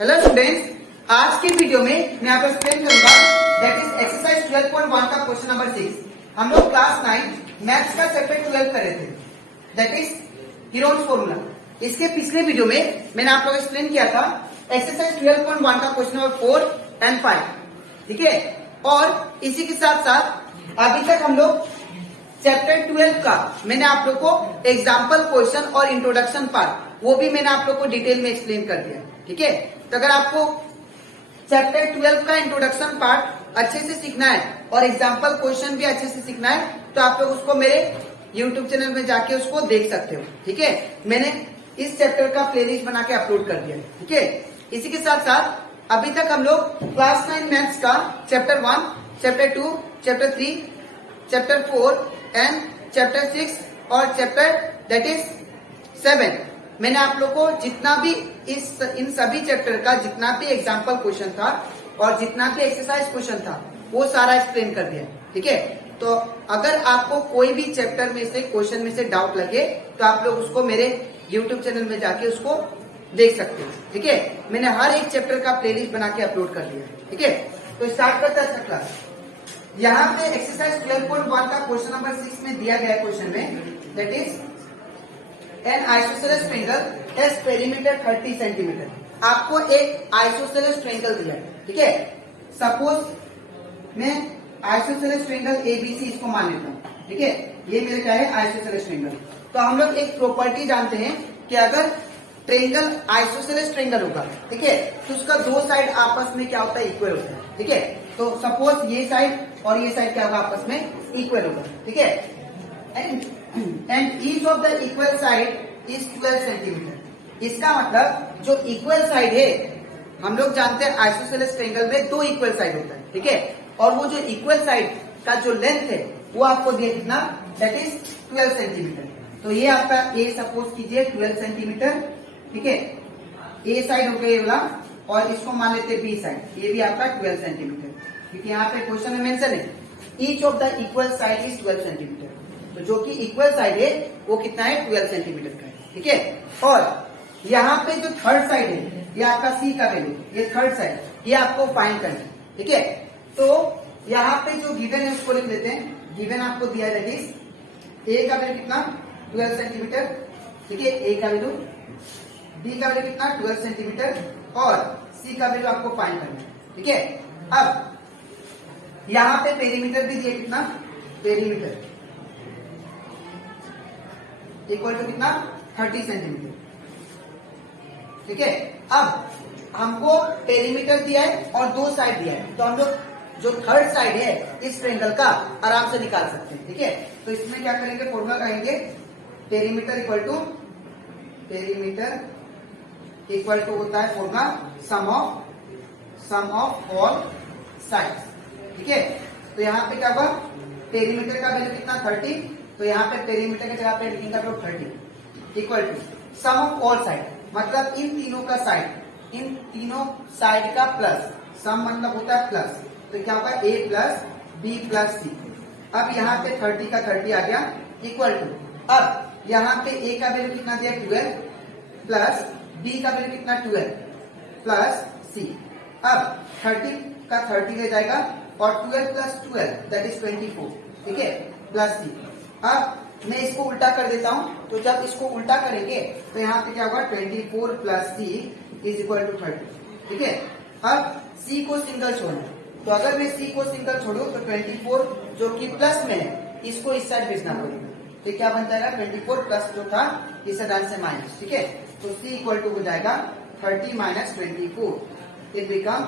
Hello students, आज की video में मैं आपको एक्सप्लेन करूंगा दैट इज एक्सरसाइज 12.1 का क्वेश्चन नंबर 6। हम लोग क्लास 9 मैथ्स का चैप्टर 12 कर रहे थे, दैट इज हीरोन्स फॉर्मूला। इसके पिछले वीडियो में मैंने आप लोग एक्सप्लेन किया था एक्सरसाइज 12.1 का क्वेश्चन नंबर 4 एंड 5, ठीक है। और इसी के साथ साथ अभी तक हम लोग चैप्टर 12 का मैंने आप लोग को एग्जाम्पल क्वेश्चन और इंट्रोडक्शन पार्ट वो भी मैंने आप लोग को डिटेल में एक्सप्लेन कर दिया, ठीक है। तो अगर आपको चैप्टर 12 का इंट्रोडक्शन पार्ट अच्छे से सीखना है और एग्जाम्पल क्वेश्चन भी अच्छे से सीखना है तो आप लोग उसको मेरे यूट्यूब चैनल में जाके उसको देख सकते हो, ठीक है। मैंने इस चैप्टर का प्लेलिस्ट बना के अपलोड कर दिया, ठीक है। इसी के साथ साथ अभी तक हम लोग क्लास 9 मैथ्स का chapter 1, chapter 2, chapter 3, chapter 4 and chapter 6 और चैप्टर दैट इज 7 मैंने आप लोग को जितना भी इन सभी चैप्टर का जितना भी एग्जाम्पल क्वेश्चन था और जितना भी एक्सरसाइज क्वेश्चन था वो सारा एक्सप्लेन कर दिया, ठीक है। तो अगर आपको कोई भी चैप्टर में से क्वेश्चन में से डाउट लगे तो आप लोग उसको मेरे यूट्यूब चैनल में जाके उसको देख सकते हैं, ठीक है। मैंने हर एक चैप्टर का प्लेलिस्ट बना के अपलोड कर दिया, ठीक है। तो स्टार्ट करता है क्लास। यहाँ पे एक्सरसाइज 12.1 का क्वेश्चन नंबर 6 में दिया गया क्वेश्चन में that is an isosceles triangle S perimeter 30 centimetre. आपको एक आइसोसेलेस ट्रायंगल दिया है, ठीक है। सपोज मैं आइसोसेलेस ट्रायंगल एबीसी इसको मान लेता हूँ, ठीक है। ये मेरा क्या है, आइसोसेलेस ट्रायंगल। तो हम लोग एक प्रॉपर्टी जानते हैं कि अगर ट्रायंगल आइसोसेलेस ट्रायंगल होगा, ठीक है, तो उसका दो साइड आपस में क्या होता है, इक्वल होता है, ठीक है। तो सपोज ये साइड और ये साइड क्या होगा, आपस में इक्वल होगा, ठीक है। And each of the equal side is 12 centimetre. इसका मतलब जो इक्वल साइड है, हम लोग जानते हैं आइसोसेलेस ट्रायंगल में दो इक्वल साइड होता है, ठीक है। और वो जो इक्वल साइड का जो लेंथ है वो आपको दिया कितना, दैट इज 12 सेंटीमीटर। तो ये आपका ए सपोज कीजिए 12 सेंटीमीटर, ठीक है। ए साइड हो गया ये वाला और इसको मान लेते हैं बी साइड, ये भी आपका 12 सेंटीमीटर, क्योंकि यहाँ पे क्वेश्चन में मेंशन है each of the equal side is 12 centimetre. तो जो कि इक्वल साइड है वो कितना है, 12 सेंटीमीटर का है, ठीक है। और यहाँ पे जो थर्ड साइड है ये आपका सी का वैल्यू, ये थर्ड साइड ये आपको फाइंड करना है, ठीक है। तो यहाँ पे जो गिवन है उसको लिख लेते हैं। गिवन आपको दिया है ए का वैल्यू कितना, 12 सेंटीमीटर, ठीक है। ए का वैल्यू, बी का वैल्यू कितना, 12 सेंटीमीटर और सी का वैल्यू आपको फाइंड करना है, ठीक है। अब यहाँ पे पेरीमीटर भी दिया कितना, पेरीमीटर इक्वल टू कितना, 30 सेंटीमीटर, ठीक है। अब हमको पेरीमीटर दिया है और दो साइड दिया है, तो हम लोग जो थर्ड साइड है इस ट्रायंगल का आराम से निकाल सकते हैं, ठीक है। तो इसमें क्या करेंगे, फॉर्मूला कहेंगे पेरीमीटर इक्वल टू होता है formula some of all sides, ठीक है। तो यहाँ पे क्या होगा, पेरीमीटर का वैल्यू कितना, 30। तो यहाँ पे पेरीमीटर की जगह पे लिखेंगे 30 equal to sum of all side, मतलब इन तीनों का साइड, इन तीनों साइड का प्लस, सम मतलब होता है प्लस, तो क्या होगा ए प्लस बी प्लस सी। अब यहाँ पे 30 का 30 आ गया इक्वल टू, अब यहाँ पे ए का वैल्यू कितना दिया, 12 प्लस बी का वैल्यू कितना, 12 प्लस सी। अब 30 का 30 रह जाएगा और 12 प्लस 12 दैट इज 24, ठीक है, प्लस सी। अब मैं इसको उल्टा कर देता हूं, तो जब इसको उल्टा करेंगे तो यहाँ पे क्या होगा, 24 plus c is equal to 30, ठीक है। अब सी को सिंगल छोड़ना, तो अगर मैं सी को सिंगल छोड़ू तो 24 जो कि प्लस में है इसको इस साइड भेजना पड़ेगा, तो क्या बन जाएगा, 24 प्लस जो था इस साइड से माइनस, ठीक है। तो सी इक्वल टू हो जाएगा 30 minus 24, it become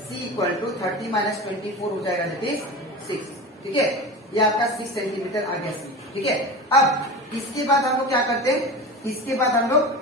c equal to 30 minus 24 हो जाएगा दैट इज 6, ठीक है। ये आपका 6 सेंटीमीटर आ गया सी, ठीक है। अब इसके बाद हम लोग क्या करते हैं, इसके बाद हम लोग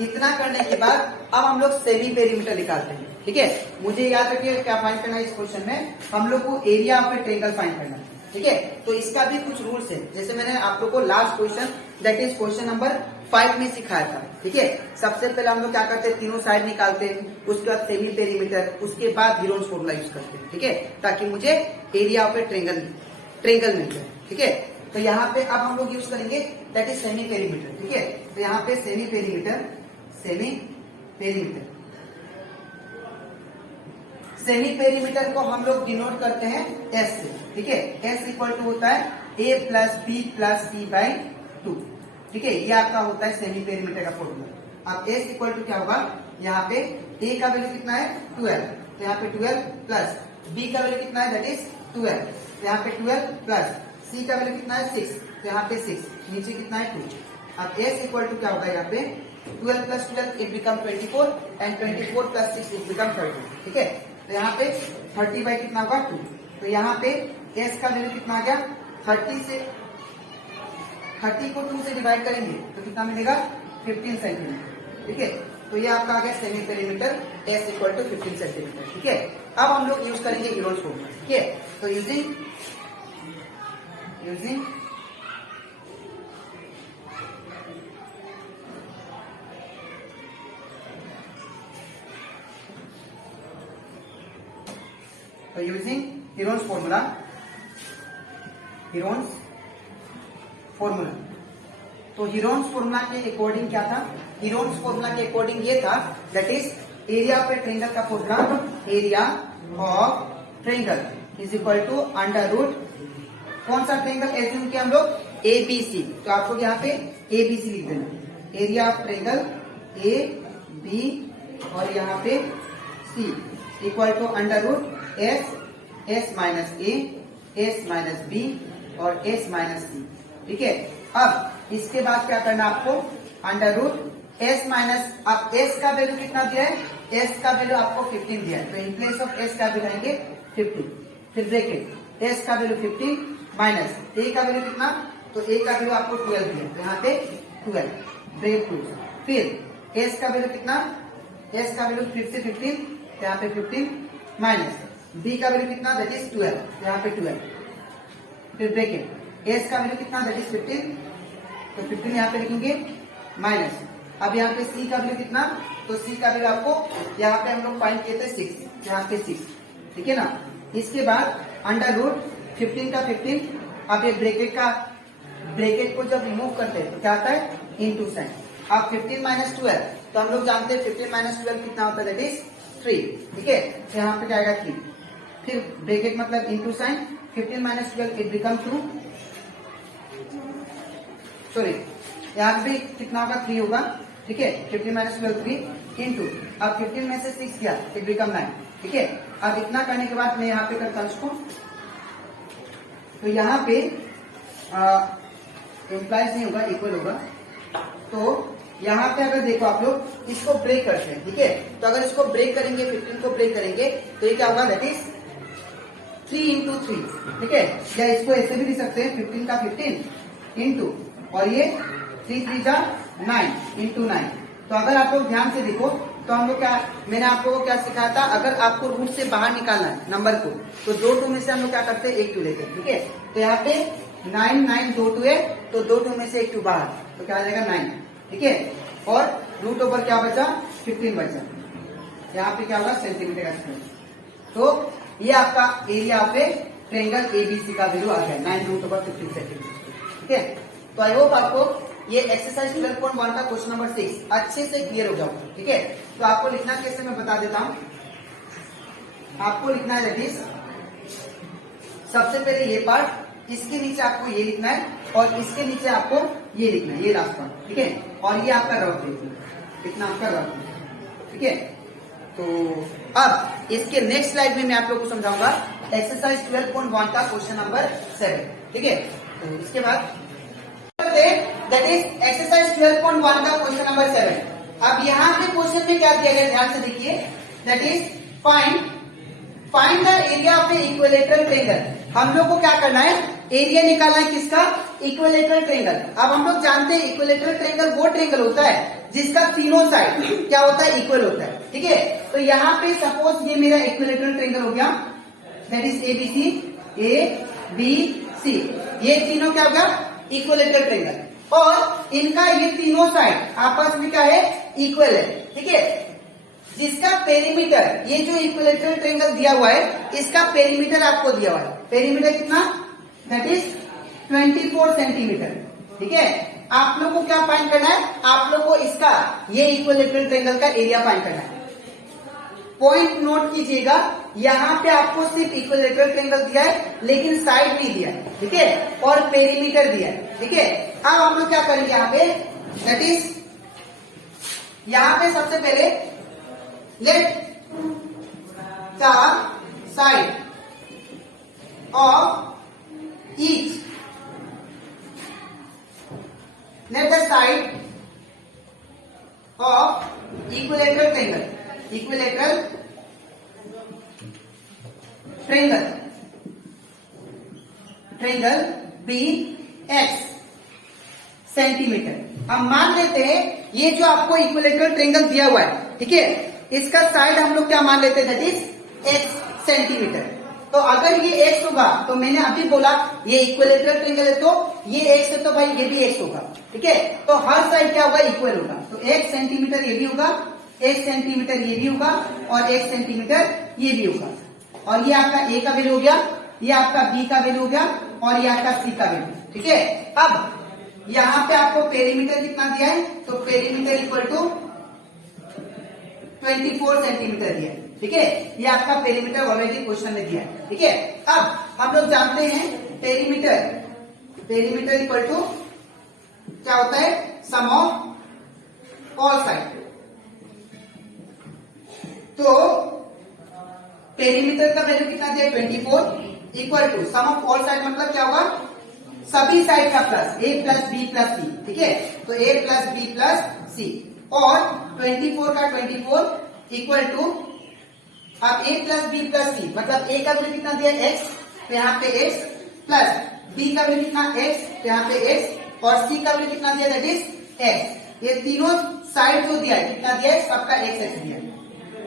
इतना करने के बाद अब हम लोग सेमी पेरीमीटर निकालते हैं, ठीक है। मुझे याद रखिए क्या फाइंड करना है इस क्वेश्चन में, हम लोग को area of a triangle find करना है, ठीक है। तो इसका भी कुछ रूल्स है, जैसे मैंने आप लोग को last question that is question number 5 में सिखाया था, ठीक है। सबसे पहले हम लोग क्या करते हैं, तीनों साइड निकालते हैं, उसके बाद सेमी पेरीमीटर, उसके बाद हीरोन्स फॉर्मूला यूज करते हैं, ठीक है, ताकि मुझे एरिया ऑफ ए ट्रायंगल मिल जाए, ठीक है। तो यहाँ पे अब हम लोग यूज करेंगे दैट इज सेमी पेरीमीटर, ठीक है। तो यहाँ पे सेमी पेरीमीटर सेमी पेरीमीटर को हम लोग डिनोट करते हैं एस से, ठीक है। एस इक्वल टू होता है A plus B plus C by 2, ठीक है। ये आपका होता है सेमी पेरीमीटर का फॉर्मूला। अब एस इक्वल टू क्या होगा, यहाँ पे ए का वैल्यू कितना है 12, तो यहाँ पे 12 प्लस बी का वैल्यू कितना है दैट इज 12, तो यहाँ पे 12 प्लस सी का वैल्यू कितना है 6, तो यहाँ पे 6, नीचे कितना है 2। अब एस इक्वल टू क्या होगा, यहाँ पे 12 plus 12 it become 24 and 24 plus 6 it become 30, ठीक है। तो यहाँ पे 30 बाई कितना होगा 2, तो यहाँ पे एस का वैल्यू कितना आ गया 30 को 2 से डिवाइड करेंगे तो कितना मिलेगा 15 सेंटीमीटर, ठीक है। तो ये आपका आ गया semi perimeter s equal to 15 centimetre, ठीक है। अब हम लोग यूज करेंगे हीरोज फॉर्मूला, ठीक है। तो यूजिंग Heron's फॉर्मूला, तो हीरोन्स फॉर्मूला के अकॉर्डिंग क्या था, हीरोन्स फॉर्मूला के अकॉर्डिंग ये था that is area of a triangle का formula, area of triangle is equal to under root कौन सा ट्रायंगल एज्यूम किया हम लोग एबीसी, तो आपको यहाँ पे एबीसी लिख देना, area of triangle A B और यहाँ पे C equal to under root S minus A, S minus B और एस माइनस सी, ठीक है। अब इसके बाद क्या करना आपको, अंडर रूट एस माइनस, अब एस का वैल्यू कितना दिया है, एस का वैल्यू आपको 15 दिया है, तो इन प्लेस ऑफ एस का वैल्यू आएंगे 15, फिर ब्रैकेट एस का वैल्यू 15 माइनस ए का वैल्यू कितना, तो ए का वैल्यू आपको 12 दिया, तो यहाँ पे 12 ब्रेक 2, फिर एस का वैल्यू कितना, एस का वैल्यू फिर से 15, तो यहाँ पे 15 माइनस बी का वैल्यू कितना दैट इज 12, तो यहाँ पे 12, फिर ब्रैकेट एस का वैल्यू कितना दैट इज 15, तो 15 यहाँ पे लिखेंगे माइनस, अब यहाँ पे सी का वैल्यू कितना, तो सी का वैल्यू आपको यहाँ पे हम लोग फाइंड किए थे 6, यहाँ पे 6, ठीक है ना। इसके बाद अंडर रूट 15 का 15, अब ये ब्रैकेट को जब रिमूव करते हैं तो क्या आता है इनटू साइन, अब 15 माइनस 12, तो हम लोग जानते हैं 15 माइनस 12 कितना होता है दैट इज 3, ठीक है। तो यहाँ पे जाएगा 3, फिर ब्रैकेट मतलब into sine 15 minus 12 it become 2, sorry यहाँ पे कितना होगा 3 होगा, ठीक है। 15 माइनस 12 3 इंटू, अब 15 में से 6 किया इट बिकम 9, ठीक है। अब इतना करने के बाद मैं यहाँ पे करता हूँ इसको, तो यहाँ पे इम्प्लाइज नहीं होगा इक्वल होगा, तो यहाँ पे अगर देखो आप लोग इसको ब्रेक करते हैं, ठीक है। तो अगर इसको ब्रेक करेंगे 15 को ब्रेक करेंगे तो ये क्या होगा दैट इज 3 इंटू 3, ठीक है। या इसको ऐसे भी लिख सकते हैं 15 का 15 इंटू और ये 3 3 जा 9 इंटू 9। तो अगर आप लोग ध्यान से देखो तो हम लोग क्या, मैंने आप लोगों को क्या सिखाया था, अगर आपको रूट से बाहर निकालना है नंबर को तो 2 2 में से हम लोग क्या करते हैं 1 2 लेते हैं, ठीक है। तो यहाँ पे 9 9 2 2 है, तो 2 2 में से 1 2 बाहर, तो क्या आ जाएगा 9, ठीक है। और रूट ओवर क्या बचा 15 बचा, यहाँ पे क्या होगा सेंटीमीटर का स्क्वायर। तो ये आपका एरिया पे ट्रायंगल एबीसी का वैल्यू आ गया 9 रूट ओवर 15 सेंटीमीटर, ठीक है। तो आई होप आपको ये एक्सरसाइज 12.1 का क्वेश्चन नंबर 6 अच्छे से क्लियर हो जाओ, ठीक है। तो आपको लिखना कैसे मैं बता देता हूं, आपको लिखना है दैट इज सबसे पहले ये पार्ट, इसके नीचे आपको ये लिखना है और इसके नीचे आपको ये लिखना है, ये लास्ट पार्ट, ठीक है। और ये आपका रफ लिखना आपका रफ, ठीक है। तो अब इसके नेक्स्ट स्लाइड में मैं आप लोगों को समझाऊंगा एक्सरसाइज 12.1 का क्वेश्चन नंबर 7, ठीक है। तो इसके बाद दैट इज एक्सरसाइज 12.1 का क्वेश्चन नंबर 7। अब यहाँ पे क्वेश्चन में क्या दिया गया ध्यान से देखिए, that is find the area of A equilateral triangle. हम लोग को क्या करना है, एरिया निकालना है किसका, इक्विलेटरल ट्रायंगल। अब हम लोग जानते हैं इक्विलेटरल ट्रायंगल वो ट्रायंगल होता है जिसका तीनों साइड क्या होता है इक्वल होता है, ठीक है। तो यहाँ पे सपोज ये मेरा इक्विलेटरल ट्रायंगल हो गया that is ABC, A B C, ये तीनों क्या होगा इक्विलेटरल ट्रायंगल, और इनका ये तीनों साइड आपस में क्या है इक्वल है, ठीक है। जिसका पेरीमीटर, ये जो इक्विलेटरल ट्रायंगल दिया हुआ है इसका पेरीमीटर आपको दिया हुआ है, पेरीमीटर कितना दैट इज 24 सेंटीमीटर, ठीक है। आप लोग को क्या फाइंड करना है, आप लोग को इसका ये इक्विलेटरल ट्रायंगल का एरिया फाइंड करना है। पॉइंट नोट कीजिएगा, यहाँ पे आपको सिर्फ इक्विलेटरल ट्रायंगल दिया है लेकिन साइड नहीं दिया है, ठीक है, और पेरीमीटर दिया है, ठीक है। अब हम लोग क्या करेंगे यहाँ पे, दैट इज यहाँ पे सबसे पहले let the side of each, let the side of equilateral triangle be x centimetre. हम मान लेते हैं ये जो आपको इक्विलेटरल ट्रायंगल दिया हुआ है, ठीक है, इसका साइड हम लोग क्या मान लेते हैं, दैट इज x सेंटीमीटर। तो अगर ये x होगा तो मैंने अभी बोला ये इक्विलेटरल ट्रायंगल है तो ये x है तो भाई ये भी x होगा, ठीक है। तो हर साइड क्या होगा, इक्वल होगा। तो 1 सेंटीमीटर ये भी होगा, 1 सेंटीमीटर ये भी होगा और 1 सेंटीमीटर ये भी होगा। और ये आपका a का वैल्यू हो गया, ये आपका b का वैल्यू हो गया और ये आपका c का वैल्यू, ठीक है। अब यहाँ पे आपको पेरीमीटर कितना दिया है, तो पेरीमीटर इक्वल टू 24 सेंटीमीटर दिया है, ठीक है। ये आपका पेरीमीटर ऑलरेडी क्वेश्चन में दिया है, ठीक है। अब हम लोग जानते हैं पेरीमीटर इक्वल टू क्या होता है, सम ऑफ ऑल साइड। तो पेरीमीटर का वैल्यू कितना दिया, 24 equal to sum of all side, मतलब क्या होगा, सभी साइड का plus, a plus B plus C, ठीक है। तो a plus B plus C और 24 का 24 इक्वल टू, अब a plus B plus C मतलब a का वैल्यू कितना दिया, x, तो यहाँ पे x प्लस b का वैल्यू कितना x, तो यहाँ पे x और c का वैल्यू कितना दिया, दैट इज x। ये तीनों साइड जो दिया है कितना दिया है, सबका x x दिया है,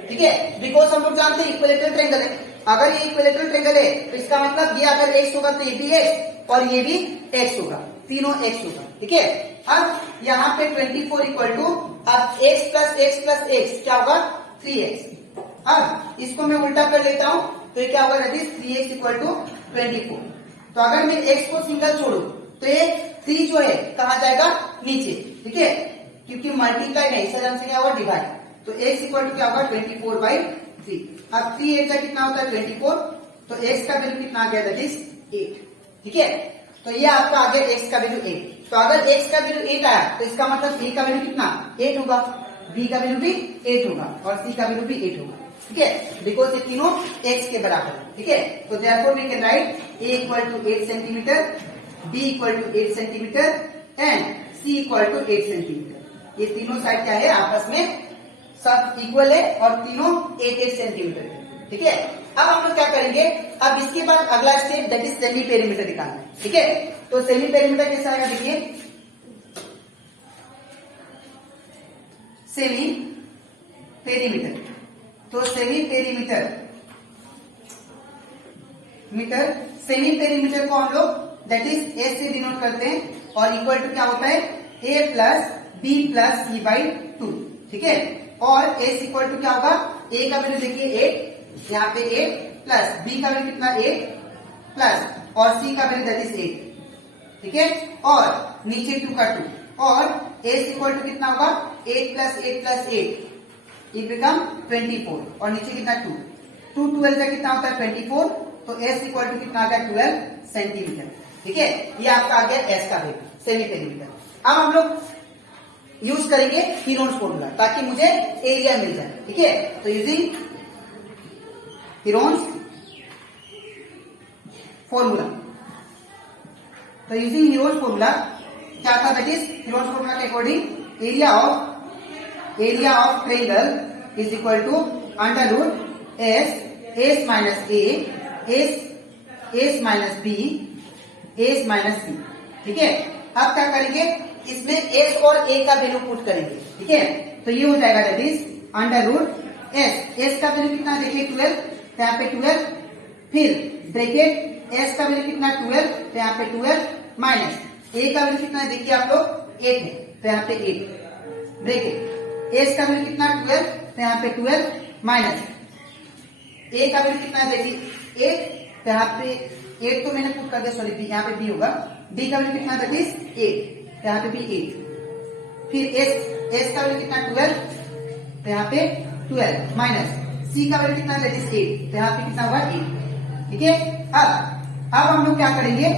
ठीक है। बिकॉज हम लोग जानते हैं इक्विलेटरल ट्रायंगल है, अगर ये इक्विलेटरल ट्रायंगल है तो इसका मतलब ये अगर x होगा तो ये भी x और ये भी x होगा, तीनों x होगा, ठीक है। अब यहाँ पे 24 इक्वल टू, अब x प्लस x क्या होगा, 3x। अब इसको मैं उल्टा कर लेता हूं तो ये क्या होगा, that is 3x equal to 24। तो अगर मैं x को सिंगल छोड़ू तो ये 3 जो है कहा जाएगा, नीचे, ठीक है, क्योंकि मल्टीप्लाई नहीं, इस तरह से क्या होगा, डिवाइड। तो x इक्वल टू क्या होगा, 24/3। अब 3 का कितना होता है, 24, तो x का वैल्यू कितना आ गया, दैट इज 8, ठीक है। तो ये आपका आ गया x का वैल्यू 8। तो अगर x का वैल्यू 8 आया तो इसका मतलब a का वैल्यू कितना, 8 होगा, b का वैल्यू भी 8 होगा और c का वैल्यू भी 8 होगा, ठीक है, बिकॉज ये तीनों x के बराबर है, ठीक है। तो therefore we can write a equal to 8 centimetre, b equal to 8 centimetre and c equal to 8 centimetre. ये तीनों साइड क्या है, आपस में सब इक्वल है और तीनों 8 सेंटीमीटर, ठीक है। अब हम लोग क्या करेंगे, अब इसके बाद अगला step that is semi perimeter निकालना है, ठीक है। तो सेमी पेरीमीटर कैसा आएगा, देखिए, सेमी पेरीमीटर। तो सेमी पेरीमीटर को हम लोग दैट इज a से डिनोट करते हैं और इक्वल टू क्या होता है, a plus B plus C by 2, ठीक है। और s इक्वल टू क्या होगा, a का वैल्यू देखिए 8, यहाँ पे 8 प्लस b का वैल्यू कितना 8 प्लस और c का वैल्यू दैट इज 8, ठीक है। और नीचे 2 का 2 और s इक्वल टू कितना होगा, 8 प्लस 8 प्लस 8 इट बिकम 24 और नीचे कितना 2 12 का कितना होता है 24। तो s इक्वल टू कितना आ गया 12 सेंटीमीटर, ठीक है। ये आपका आ गया s का वैल्यू सेमी पेरीमीटर। अब हम लोग यूज करेंगे हीरोन्स फॉर्मूला ताकि मुझे एरिया मिल जाए, ठीक है। तो यूजिंग हीरोन्स फॉर्मूला, तो यूजिंग हीरोन्स फॉर्मूला क्या था, दैट इज हीरोन्स फॉर्मूला के according area of triangle is equal to under root s minus a s minus b s minus c, ठीक है। अब क्या करेंगे, इसमें s और a का वैल्यू पुट करेंगे, ठीक है। तो ये हो जाएगा that is under root s का वैल्यू कितना देखिए 12, तो यहाँ पे 12, फिर ब्रैकेट s का वैल्यू कितना 12, तो यहाँ पे 12 माइनस a का वैल्यू कितना है देखिए आप लोग 8 है, तो यहाँ पे 8 ब्रैकेट s का वैल्यू कितना 12, तो यहाँ पे 12 माइनस a का वैल्यू कितना है देखिए 8, तो यहाँ पे 8 तो मैंने पुट कर दिया, सॉरी यहाँ पे b होगा, b का वैल्यू कितना दैट इज 8, तो यहाँ पे भी 8, फिर s का वैल्यू कितना 12, तो यहाँ पे 12 माइनस सी का वैल्यू कितना, दैट इज 8, तो यहाँ पे कितना हुआ 8। ठीक है, अब हम लोग क्या करेंगे,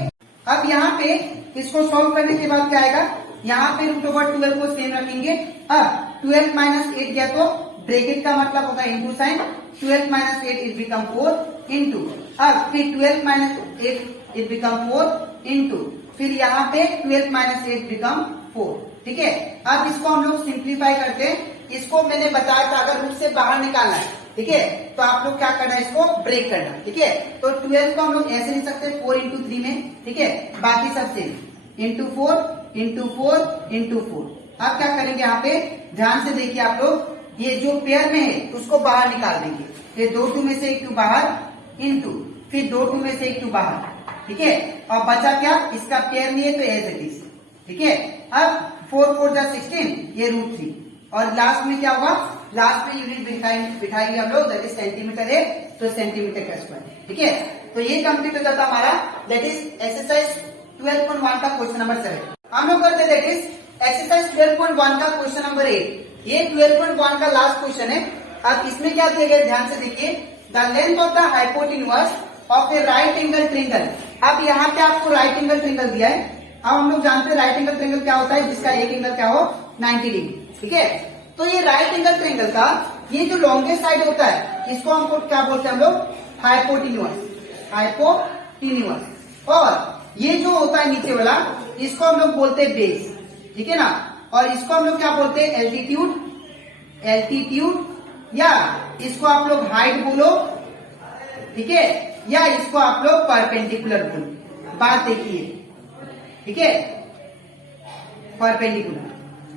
अब यहाँ पे इसको सॉल्व करने के बाद क्या आएगा, यहाँ पे √12 को सेम रखेंगे। अब 12 माइनस 8 गया तो ब्रैकेट का मतलब होगा into sine, 12 minus 8 it become 4 into, अब फिर 12 माइनस 8 इट बिकम 4 इंटू, फिर यहाँ पे 12 माइनस 8 बिकम 4। ठीक है, अब इसको हम लोग सिंप्लीफाई करते हैं। इसको मैंने बताया था अगर रूट से बाहर निकालना है, ठीक है, तो आप लोग क्या करना है, इसको ब्रेक करना। ठीक है, तो 12 को हम लोग ऐसे लिख सकते हैं 4 इंटू 3 में। ठीक है, बाकी सब सेम, इंटू 4 इंटू 4 इंटू 4। अब क्या करेंगे, यहाँ पे ध्यान से देखिए आप लोग, ये जो पेयर में है उसको बाहर निकाल देंगे, फिर 2 2 में से 1 2 बाहर इंटू, फिर 2 2 में से 1 2 बाहर। ठीक है, और बचा क्या, इसका पेयर नहीं है तो एज इट इज। ठीक है, अब 4 4 जा 16, ये √3, और लास्ट में क्या होगा, लास्ट में यूनिट बिठाएंगे हम लोग, दैट इज सेंटीमीटर है तो सेंटीमीटर का स्क्वायर। ठीक है, तो ये कंप्लीट हो जाता हमारा, दैट इज एक्सरसाइज 12.1 का क्वेश्चन नंबर 7। हम लोग करते दैट इज एक्सरसाइज 12.1 का क्वेश्चन नंबर 8। ये 12.1 का लास्ट क्वेश्चन है। अब इसमें क्या दिया गया, ध्यान से देखिए, the length of the hypotenuse of A right angle triangle. अब यहाँ पे आपको राइट एंगल ट्रायंगल दिया है। अब हम लोग जानते हैं राइट एंगल ट्रायंगल क्या होता है, जिसका एक एंगल क्या हो 90 डिग्री। ठीक है, तो ये राइट एंगल ट्रायंगल का ये जो लॉन्गेस्ट साइड होता है, इसको हमको क्या बोलते हैं हम लोग, हाइपोटेन्यूज, हाइपोटेन्यूज। और ये जो होता है नीचे वाला, इसको हम लोग बोलते हैं बेस। ठीक है ना, और इसको हम लोग क्या बोलते हैं, एल्टीट्यूड, एल्टीट्यूड, या इसको आप लोग हाइट बोलो। ठीक है, या इसको आप लोग परपेंडिकुलर बोलो। बात देखिए, ठीक है, परपेंडिकुलर।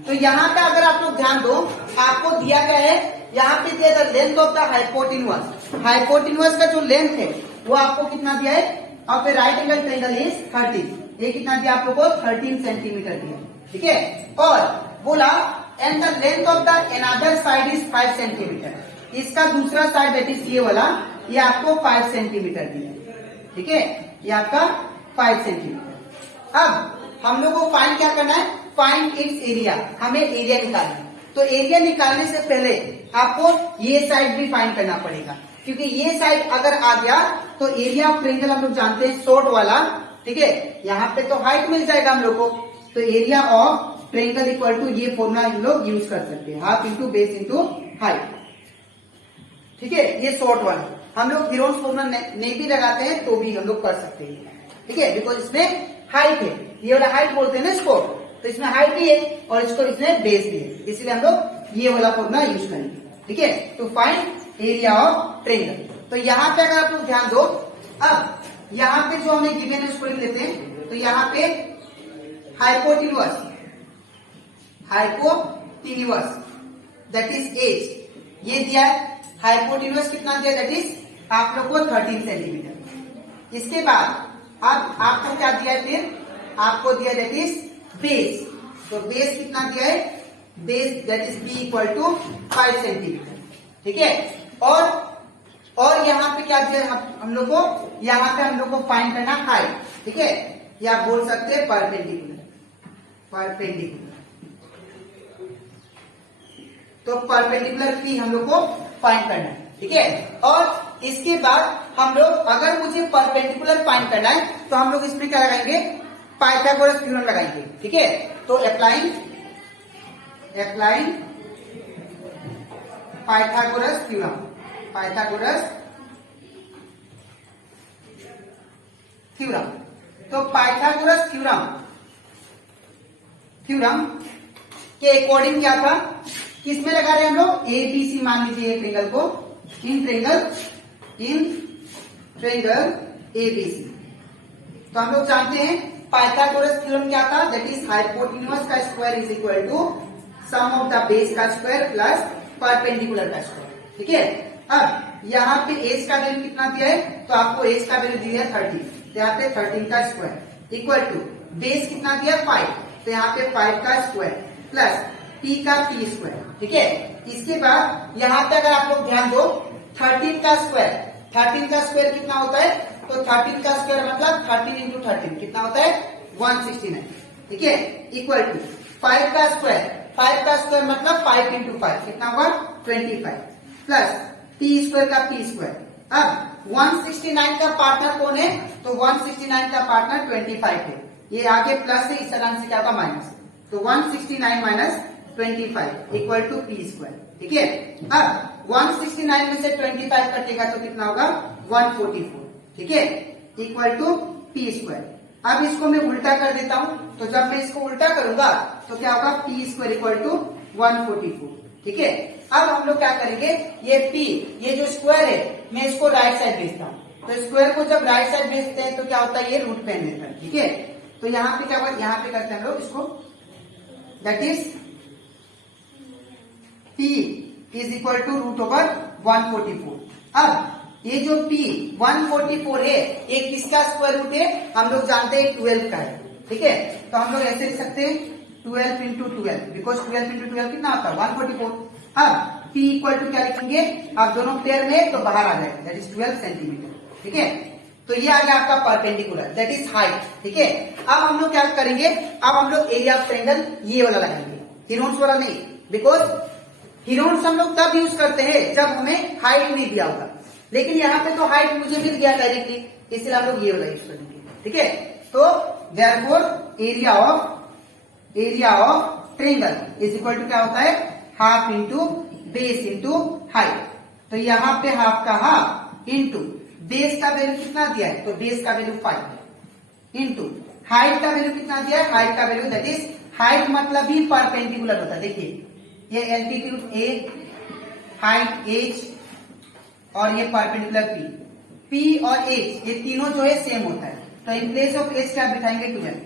तो यहाँ पे अगर आप लोग ध्यान दो, आपको दिया गया है, यहाँ पे दिया था length of the hypotenuse. Hypotenuse का जो लेंथ है वो आपको कितना दिया है, और फिर राइट एंगल ट्रायंगल इज 13। ये कितना दिया आप लोग को, 13 सेंटीमीटर दिया। ठीक है, और बोला and the length of the another side is 5 centimetre. इसका दूसरा साइड दैट इज ये वाला, ये आपको 5 सेंटीमीटर दिया। ठीक है, ये आपका 5 सेंटीमीटर। अब हम लोग को फाइंड क्या करना है, फाइंड इट्स एरिया, हमें एरिया निकालना है। तो एरिया निकालने से पहले आपको ये साइड भी फाइंड करना पड़ेगा, क्योंकि ये साइड अगर आ गया तो एरिया ऑफ ट्रायंगल हम लोग जानते हैं शॉर्ट वाला। ठीक है, यहाँ पे तो हाइट मिल जाएगा हम लोग को, तो area of triangle equal to ये फॉर्मूला हम लोग यूज कर सकते हैं, half into base into height. ठीक है, ये शॉर्ट वाला हम लोग हीरोन्स फॉर्मूला नहीं भी लगाते हैं तो भी हम लोग कर सकते हैं। ठीक है, बिकॉज इसमें हाइट है, ये वाला हाइट बोलते हैं ना इसको, तो इसमें हाइट भी है और इसको इसमें बेस भी है, इसलिए हम लोग ये वाला फॉर्मूला यूज करेंगे। ठीक है, to find area of triangle. तो यहाँ पे अगर आप लोग ध्यान दो, अब यहाँ पे जो हमें गिवन है उसको लिख लेते हैं। तो यहाँ पे hypotenuse, hypotenuse that is h, ये दिया है। हाइपोटेन्यूज कितना दिया, दैट इज आप लोग को 13 सेंटीमीटर। इसके बाद अब आपको क्या दिया है, फिर आपको दिया दैट इज बेस। तो बेस कितना दिया है, base that is b equal to 5 centimetre. ठीक है, और यहाँ पे क्या दिया हम लोग को, यहाँ पे हम लोग को फाइंड करना हाइट। ठीक है, या आप बोल सकते हैं परपेंडिकुलर, परपेंडिकुलर। तो परपेंडिकुलर की हम लोग को फाइंड करना है। ठीक है, और इसके बाद हम लोग, अगर मुझे परपेंडिकुलर फाइंड करना है तो हम लोग इसमें क्या लगाएंगे, पाइथागोरस थ्योरम लगाएंगे। ठीक है, तो applying Pythagoras theorem, Pythagoras theorem. तो पाइथागोरस थ्योरम के अकॉर्डिंग क्या था, किसमें लगा रहे हैं हम लोग, एबीसी मान लीजिए ट्रायंगल को, इन ट्रायंगल एबीसी। तो हम लोग जानते हैं पाइथागोरस थ्योरम क्या था, दैट इज हाइपोटेन्यूज का square is equal to sum of the base का स्क्वायर प्लस परपेंडिकुलर का स्क्वायर। ठीक है, अब यहाँ पे एज का वैल्यू कितना दिया है, तो आपको एज का वैल्यू दिया है 13, तो यहाँ पे 13 का स्क्वायर इक्वल टू बेस कितना दिया 5, तो यहाँ पे 5 का स्क्वायर प्लस p का p स्क्वायर। ठीक है, इसके बाद यहाँ पे अगर आप लोग ध्यान दो, 13 का स्क्वायर कितना होता है, तो 13 का स्क्वायर मतलब 13 इंटू 13 कितना होता है 169। ठीक है, इक्वल टू 5 का स्क्वायर मतलब 5 इंटू 5 कितना होगा 25 प्लस टी स्क्वायर का पी स्क्वायर। अब 169 का पार्टनर कौन है? तो 169 का पार्टनर 25 है। ये आगे प्लस है, इस तरह से क्या होगा माइनस। तो 169 minus 25 equal to p square. ठीक है, अब 169 में से 25 कटेगा तो कितना होगा? 144। ठीक है, इक्वल टू पी स्क्वायर। अब इसको मैं उल्टा कर देता हूं, तो जब मैं इसको उल्टा करूंगा तो क्या होगा? P square equal to 144। ठीक है, अब हम लोग क्या करेंगे, ये पी, ये जो स्क्वायर है मैं इसको राइट साइड भेजता हूं। तो स्क्वायर को जब राइट साइड भेजते हैं तो क्या होता है? ये रूट पहन देता है। ठीक है, तो यहाँ पे क्या होगा? यहाँ पे करते हैं हम लोग इसको, that is p is equal to root over 144। अब ये जो p 144 है, ये किसका स्क्वायर रूट है? हम लोग जानते हैं 12 का है। ठीक है, तो हम लोग ऐसे लिख सकते हैं 12 इंटू 12, बिकॉज 12 इंटू 12 कितना होता है? 144। अब p इक्वल टू क्या लिखेंगे? आप दोनों पेयर में तो बाहर आ जाएगा, दैट इज 12 सेंटीमीटर। ठीक है, तो ये आ गया आपका परपेंडिकुलर, दैट इज हाइट। ठीक है, अब हम लोग क्या करेंगे? अब हम लोग एरिया ऑफ ट्रायंगल ये वाला लगाएंगे, हीरोन्स वाला नहीं, बिकॉज हीरोन्स हम लोग तब यूज करते हैं जब हमें हाइट नहीं दिया होगा, लेकिन यहाँ पे तो हाइट मुझे मिल गया डायरेक्टली, इसलिए हम लोग ये वाला यूज करेंगे। ठीक है, तो therefore area of triangle is equal to क्या होता है? Half into base into height. तो यहाँ पे हाफ का हाफ इंटू बेस का वैल्यू कितना दिया है? तो बेस का वैल्यू 5 इंटू हाइट का वैल्यू कितना दिया है? हाइट का वैल्यू, दैट इज हाइट मतलब ही परपेंडिकुलर होता है। देखिए ये एल्टीट्यूड ए, हाइट एच और ये परपेंडिकुलर पी। पी और एच ये तीनों जो है सेम होता है, तो इन प्लेस ऑफ एच क्या बिठाएंगे? 12।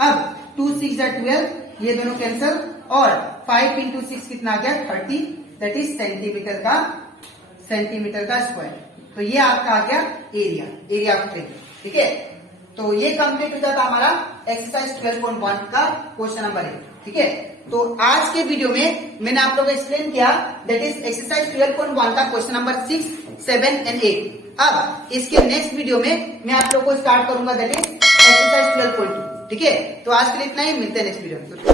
अब 2 6 12, ये दोनों कैंसल, और 5 इंटू 6 कितना आ गया? 30, दैट इज सेंटीमीटर का स्क्वायर। तो ये आपका आ गया एरिया ऑफ ट्रायंगल। ठीक है, तो ये कंप्लीट हो जाता हमारा एक्सरसाइज 12.1 का क्वेश्चन नंबर 1। ठीक है, तो आज के वीडियो में मैंने आप लोगों को एक्सप्लेन किया, दैट इज एक्सरसाइज 12.1 का क्वेश्चन नंबर 6, 7 एंड 8। अब इसके नेक्स्ट वीडियो में मैं आप लोगों को स्टार्ट करूंगा, दैट इज एक्सरसाइज 12.2। ठीक है, तो आज के लिए इतना ही, मिलते हैं नेक्स्ट वीडियो में।